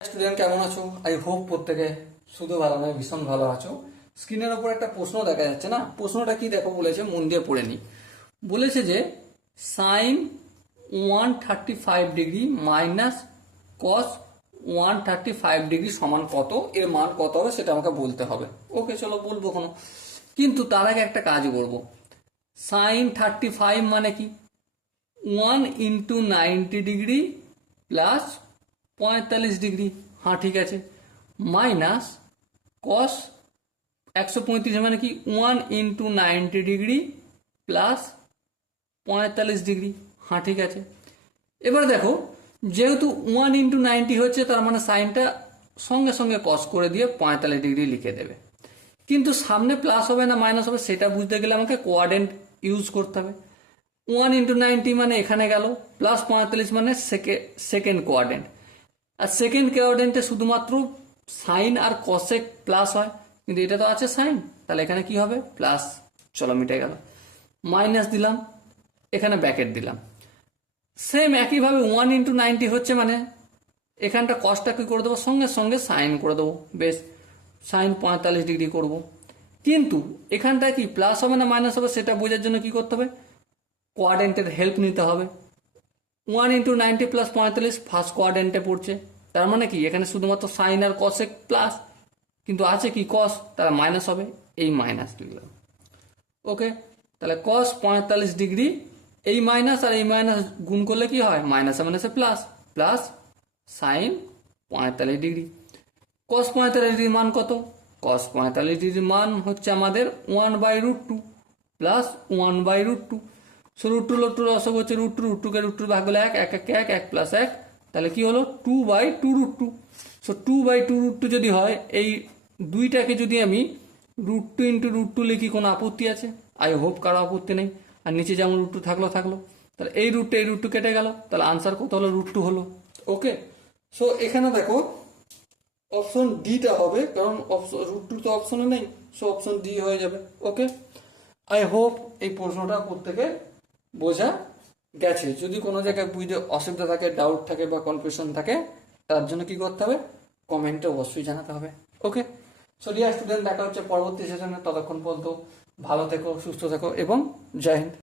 Student কেমন আছো? I hope প্রত্যেকে শুধু ভালো নয় ভীষণ ভালো আছো। স্ক্রিনের ওপর একটা প্রশ্ন দেখা যাচ্ছে না? প্রশ্নটা কি দেখো বলেছে, মন দিয়ে পড়ে নি। বলেছে যে sine 135 degree minus cos 135 degree সমান কত, এর মান কত হবে সেটা আমাকে বলতে হবে। ওকে চলো বলবো কোনো, কিন্তু তার আগে একটা কাজ করব। সাইন 35 মানে কি? 1 × 90 ডিগ্রি প্লাস 45 ডিগ্রি, হ্যাঁ ঠিক আছে, মাইনাস কস 135 মানে কি 1 × 90 ডিগ্রি প্লাস 45 ডিগ্রি, হ্যাঁ ঠিক আছে। এবার দেখো, যেহেতু 1 × 90 হচ্ছে, তার মানে সাইনটা সঙ্গে সঙ্গে কস করে দিয়ে 45 ডিগ্রি লিখে দেবে। কিন্তু সামনে প্লাস হবে না মাইনাস হবে সেটা বুঝতে গেলে আমাকে কোয়াড্রেন্ট ইউজ করতে হবে। 1 × 90 মানে এখানে গেল, প্লাস 45 মানে সেকেন্ড কোয়াড্রেন্ট। আর সেকেন্ড কোয়াড্রেন্টে শুধুমাত্র সাইন আর কসেক প্লাস হয়, কিন্তু এটা তো আছে সাইন, তাহলে এখানে কি হবে প্লাস। চলো মিটে গেল। মাইনাস দিলাম, এখানে ব্যাকেট দিলাম। সেম একইভাবে 1 × 90 হচ্ছে মানে এখানটা কসটা কি করে দেবো, সঙ্গে সঙ্গে সাইন করে দেবো। বেশ, সাইন 45 ডিগ্রি করব। কিন্তু এখানটায় কি প্লাস হবে না মাইনাস হবে সেটা বোঝার জন্য কি করতে হবে, কোয়াড্রেন্টের হেল্প নিতে হবে। 1 × 90 প্লাস 45 ফার্স্ট কোয়াড্রেন্টে পড়ছে, তার মানে কি এখানে শুধুমাত্র সাইন আর কসেক প্লাস, কিন্তু আছে কি কস, তারা মাইনাস হবে, এই মাইনাস লিখলাম। ওকে, তাহলে কস 45 ডিগ্রি, এই মাইনাস আর এই মাইনাস গুণ করলে কি হয়, মাইনাসে মাইনাসে প্লাস, প্লাস সাইন 45 ডিগ্রি। কস 45 ডিগ্রির মান কত? কস 45 ডিগ্রির মান হচ্ছে আমাদের 1/√2 প্লাস 1/√2। সো √2 লসগু হচ্ছে √2, √2 কে √2 ভাগ হলে 1, 1 1 1, 1 প্লাস 1, তাহলে কি হলো 2/2√2। সো 2/2√2 যদি হয়, এই দুইটাকে যদি আমি √2 × √2 লিখি, কোনো আপত্তি আছে? আই হোপ কারো আপত্তি নেই। আর নিচে যেমন √2 থাকলো থাকলো, তাহলে এই √2 কেটে গেল, তাহলে আনসার কত হলো, √2 হলো। ওকে, সো এখানে দেখো অপশন ডিটা হবে, কারণ অপশন √2 তো অপশনে নেই, সো অপশন ডি হয়ে যাবে। ওকে, আই হোপ এই প্রশ্নটা প্রত্যেকে বোঝা গেছে। যদি কোনো জায়গায় বুঝতে অসুবিধা থাকে, ডাউট থাকে বা কনফিউশন থাকে, তার জন্য কি করতে হবে, কমেন্টে অবশ্যই জানাতে হবে। ওকে, সো ডিয়ার স্টুডেন্ট, দেখা হচ্ছে পরবর্তী সেশনে। ততক্ষণ পর্যন্ত ভালো থেকো, সুস্থ থেকো এবং জয় হিন্দ।